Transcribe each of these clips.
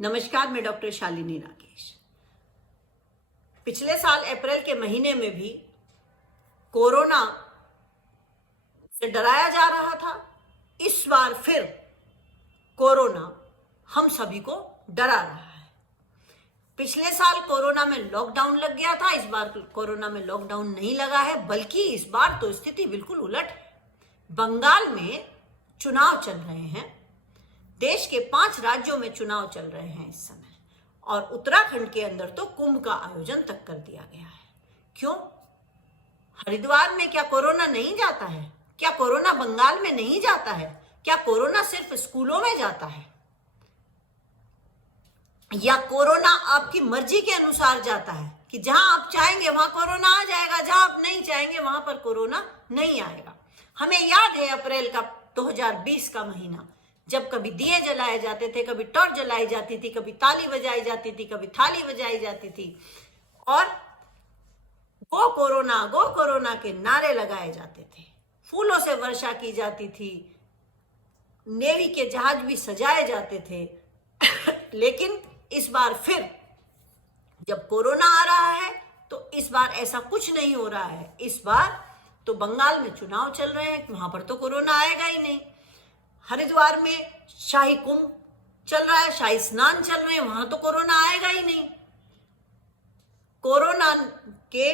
नमस्कार, मैं डॉक्टर शालिनी राकेश। पिछले साल अप्रैल के महीने में भी कोरोना से डराया जा रहा था। इस बार फिर कोरोना हम सभी को डरा रहा है। पिछले साल कोरोना में लॉकडाउन लग गया था, इस बार कोरोना में लॉकडाउन नहीं लगा है, बल्कि इस बार तो स्थिति बिल्कुल उलट है। बंगाल में चुनाव चल रहे हैं, देश के 5 राज्यों में चुनाव चल रहे हैं इस समय, और उत्तराखंड के अंदर तो कुंभ का आयोजन तक कर दिया गया है। क्यों? हरिद्वार में क्या कोरोना नहीं जाता है? क्या कोरोना बंगाल में नहीं जाता है? क्या कोरोना सिर्फ स्कूलों में जाता है? या कोरोना आपकी मर्जी के अनुसार जाता है कि जहां आप चाहेंगे वहां कोरोना आ जाएगा, जहां आप नहीं चाहेंगे वहां पर कोरोना नहीं आएगा? हमें याद है अप्रैल का 2020 का महीना, जब कभी दिए जलाए जाते थे, कभी टॉर्च जलाई जाती थी, कभी ताली बजाई जाती थी, कभी थाली बजाई जाती थी, और गो कोरोना के नारे लगाए जाते थे, फूलों से वर्षा की जाती थी, नेवी के जहाज भी सजाए जाते थे। लेकिन इस बार फिर जब कोरोना आ रहा है तो इस बार ऐसा कुछ नहीं हो रहा है। इस बार तो बंगाल में चुनाव चल रहे हैं, वहां पर तो कोरोना आएगा ही नहीं। हरिद्वार में शाही कुंभ चल रहा है, शाही स्नान चल रहे हैं, वहां तो कोरोना आएगा ही नहीं। कोरोना के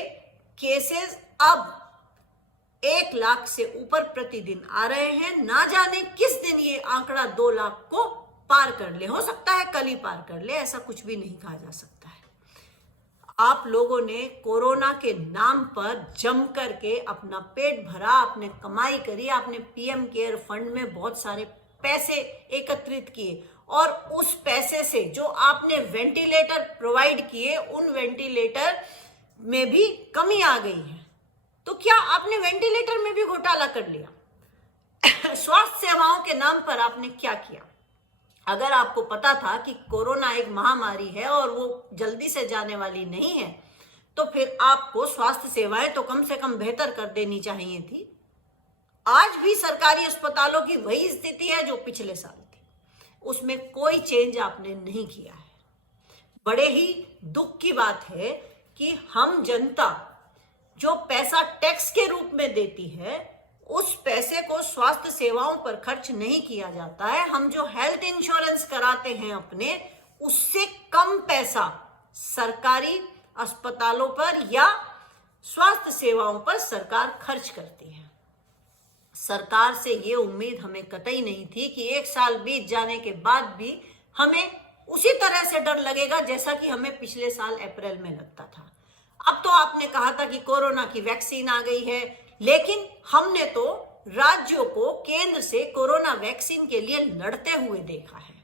केसेस अब 1 लाख से ऊपर प्रतिदिन आ रहे हैं। ना जाने किस दिन ये आंकड़ा 2 लाख को पार कर ले, हो सकता है कल ही पार कर ले, ऐसा कुछ भी नहीं कहा जा सकता है। आप लोगों ने कोरोना के नाम पर जम करके अपना पेट भरा, आपने कमाई करी, आपने पीएम केयर फंड में बहुत सारे पैसे एकत्रित किए, और उस पैसे से जो आपने वेंटिलेटर प्रोवाइड किए, उन वेंटिलेटर में भी कमी आ गई है। तो क्या आपने वेंटिलेटर में भी घोटाला कर लिया? स्वास्थ्य सेवाओं के नाम पर आपने क्या किया? अगर आपको पता था कि कोरोना एक महामारी है और वो जल्दी से जाने वाली नहीं है, तो फिर आपको स्वास्थ्य सेवाएं तो कम से कम बेहतर कर देनी चाहिए थी। आज भी सरकारी अस्पतालों की वही स्थिति है जो पिछले साल थी, उसमें कोई चेंज आपने नहीं किया है। बड़े ही दुख की बात है कि हम जनता जो पैसा टैक्स के रूप में देती है, उस पैसे को स्वास्थ्य सेवाओं पर खर्च नहीं किया जाता है। हम जो हेल्थ इंश्योरेंस कराते हैं अपने, उससे कम पैसा सरकारी अस्पतालों पर या स्वास्थ्य सेवाओं पर सरकार खर्च करती है। सरकार से ये उम्मीद हमें कतई नहीं थी कि 1 साल बीत जाने के बाद भी हमें उसी तरह से डर लगेगा जैसा कि हमें पिछले साल अप्रैल में लगता था। अब तो आपने कहा था कि कोरोना की वैक्सीन आ गई है, लेकिन हमने तो राज्यों को केंद्र से कोरोना वैक्सीन के लिए लड़ते हुए देखा है।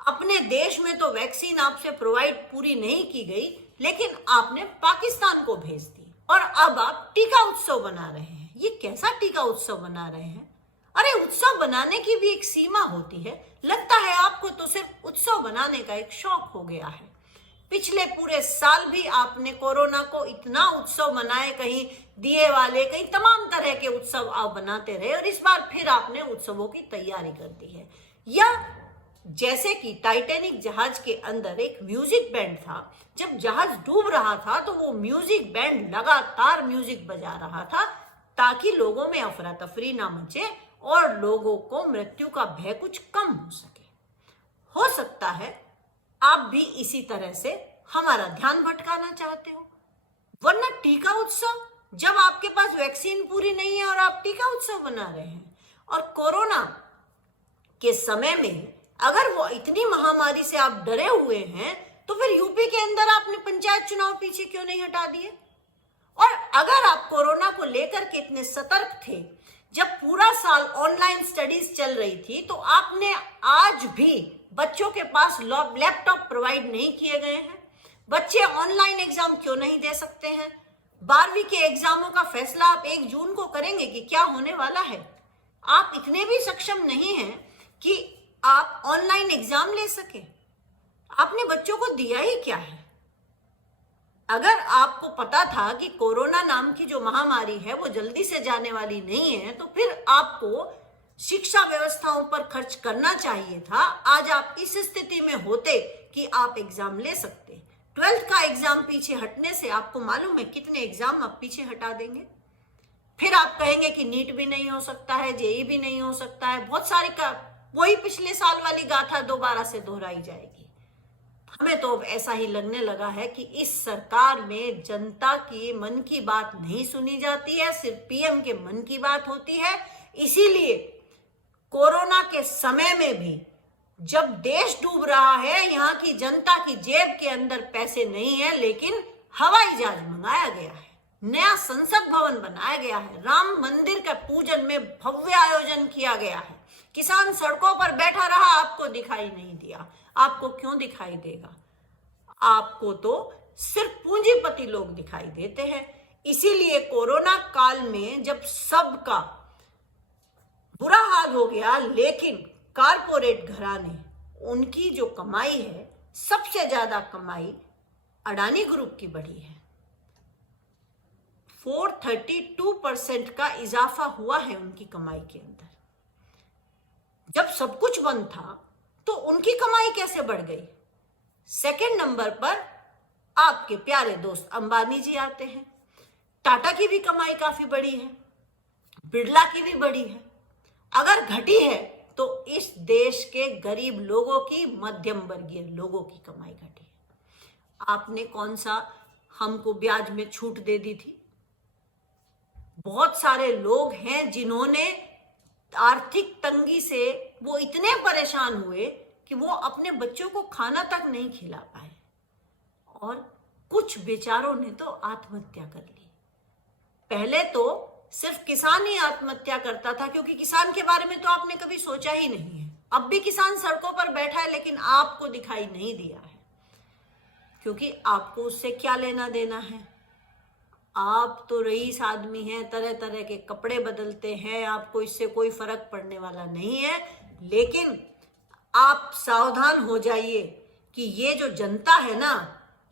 अपने देश में तो वैक्सीन आपसे प्रोवाइड पूरी नहीं की गई, लेकिन आपने पाकिस्तान को भेज दी, और अब आप टीका उत्सव बना रहे हैं। ये कैसा टीका उत्सव बना रहे हैं? अरे, उत्सव बनाने की भी एक सीमा होती है। लगता है आपको तो सिर्फ उत्सव बनाने का एक शौक हो गया है। पिछले पूरे साल भी आपने कोरोना को इतना उत्सव मनाए, कहीं दिए वाले, कहीं तमाम तरह के उत्सव आप बनाते रहे, और इस बार फिर आपने उत्सवों की तैयारी कर दी है। या जैसे कि टाइटैनिक जहाज के अंदर एक म्यूजिक बैंड था, जब जहाज डूब रहा था तो वो म्यूजिक बैंड लगातार म्यूजिक बजा रहा था ताकि लोगों में अफरा तफरी ना मचे और लोगों को मृत्यु का भय कुछ कम हो सके। हो सकता है आप भी इसी तरह से हमारा ध्यान भटकाना चाहते हो। वरना टीका उत्सव, जब आपके पास वैक्सीन पूरी नहीं है और आप टीका उत्सव बना रहे हैं, और कोरोना के समय में अगर वो इतनी महामारी से आप डरे हुए हैं, तो फिर यूपी के अंदर आपने पंचायत चुनाव पीछे क्यों नहीं हटा दिए? और अगर आप कोरोना को लेकर के इतने सतर्क थे, जब पूरा साल ऑनलाइन स्टडीज चल रही थी, तो आपने आज भी बच्चों के पास लैपटॉप प्रोवाइड नहीं किए गए हैं। बच्चे ऑनलाइन एग्जाम क्यों नहीं दे सकते हैं? 12वीं के एग्जामों का फैसला आप 1 जून को करेंगे कि क्या होने वाला है। आप इतने भी सक्षम नहीं हैं कि आप ऑनलाइन एग्जाम ले सके। आपने बच्चों को दिया ही क्या है? अगर आपको पता था कि कोरोना नाम की जो महामारी है वो जल्दी से जाने वाली नहीं है, तो फिर आपको शिक्षा व्यवस्थाओं पर खर्च करना चाहिए था, आज आप इस स्थिति में होते कि आप एग्जाम ले सकते। 12th का एग्जाम पीछे हटने से आपको मालूम है कितने एग्जाम आप पीछे हटा देंगे। फिर आप कहेंगे कि नीट भी नहीं हो सकता है, जेई भी नहीं हो सकता है, बहुत सारी का वही पिछले साल वाली गाथा दोबारा से दोहराई जाएगी। हमें तो अब ऐसा ही लगने लगा है कि इस सरकार में जनता की मन की बात नहीं सुनी जाती है, सिर्फ पीएम के मन की बात होती है। इसीलिए कोरोना के समय में भी जब देश डूब रहा है, यहाँ की जनता की जेब के अंदर पैसे नहीं है, लेकिन हवाई जहाज मंगाया गया है, नया संसद भवन बनाया गया है, राम मंदिर का पूजन में भव्य आयोजन किया गया है, किसान सड़कों पर बैठा रहा, आपको दिखाई नहीं दिया। आपको क्यों दिखाई देगा? आपको तो सिर्फ पूंजीपति लोग दिखाई देते हैं। इसीलिए कोरोना काल में जब सबका बुरा हाल हो गया, लेकिन कारपोरेट घराने, उनकी जो कमाई है, सबसे ज्यादा कमाई अडानी ग्रुप की बढ़ी है। 432% का इजाफा हुआ है उनकी कमाई के अंदर। जब सब कुछ बंद था तो उनकी कमाई कैसे बढ़ गई? सेकंड नंबर पर आपके प्यारे दोस्त अंबानी जी आते हैं। टाटा की भी कमाई काफी बड़ी है, बिरला की भी बड़ी है। अगर घटी है तो इस देश के गरीब लोगों की, मध्यम वर्गीय लोगों की कमाई घटी है। आपने कौन सा हमको ब्याज में छूट दे दी थी? बहुत सारे लोग हैं जिन्होंने आर्थिक तंगी से वो इतने परेशान हुए कि वो अपने बच्चों को खाना तक नहीं खिला पाए, और कुछ बेचारों ने तो आत्महत्या कर ली। पहले तो सिर्फ किसान ही आत्महत्या करता था, क्योंकि किसान के बारे में तो आपने कभी सोचा ही नहीं है। अब भी किसान सड़कों पर बैठा है, लेकिन आपको दिखाई नहीं दिया है, क्योंकि आपको उससे क्या लेना देना है। आप तो रईस आदमी हैं, तरह तरह के कपड़े बदलते हैं, आपको इससे कोई फर्क पड़ने वाला नहीं है। लेकिन आप सावधान हो जाइए कि ये जो जनता है ना,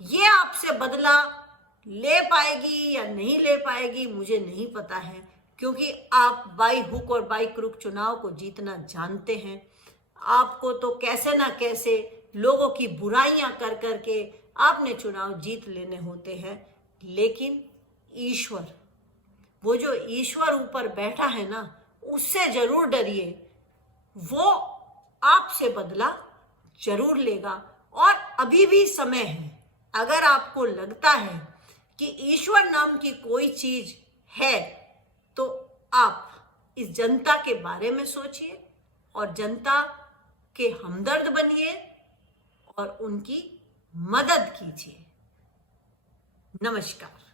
ये आपसे बदला ले पाएगी या नहीं ले पाएगी मुझे नहीं पता है, क्योंकि आप बाई हुक और बाई क्रुक चुनाव को जीतना जानते हैं। आपको तो कैसे ना कैसे लोगों की बुराइयां कर करके आपने चुनाव जीत लेने होते हैं। लेकिन ईश्वर, वो जो ईश्वर ऊपर बैठा है ना, उससे जरूर डरिए, वो आपसे बदला जरूर लेगा। और अभी भी समय है। अगर आपको लगता है कि ईश्वर नाम की कोई चीज है, तो आप इस जनता के बारे में सोचिए और जनता के हमदर्द बनिए और उनकी मदद कीजिए। नमस्कार।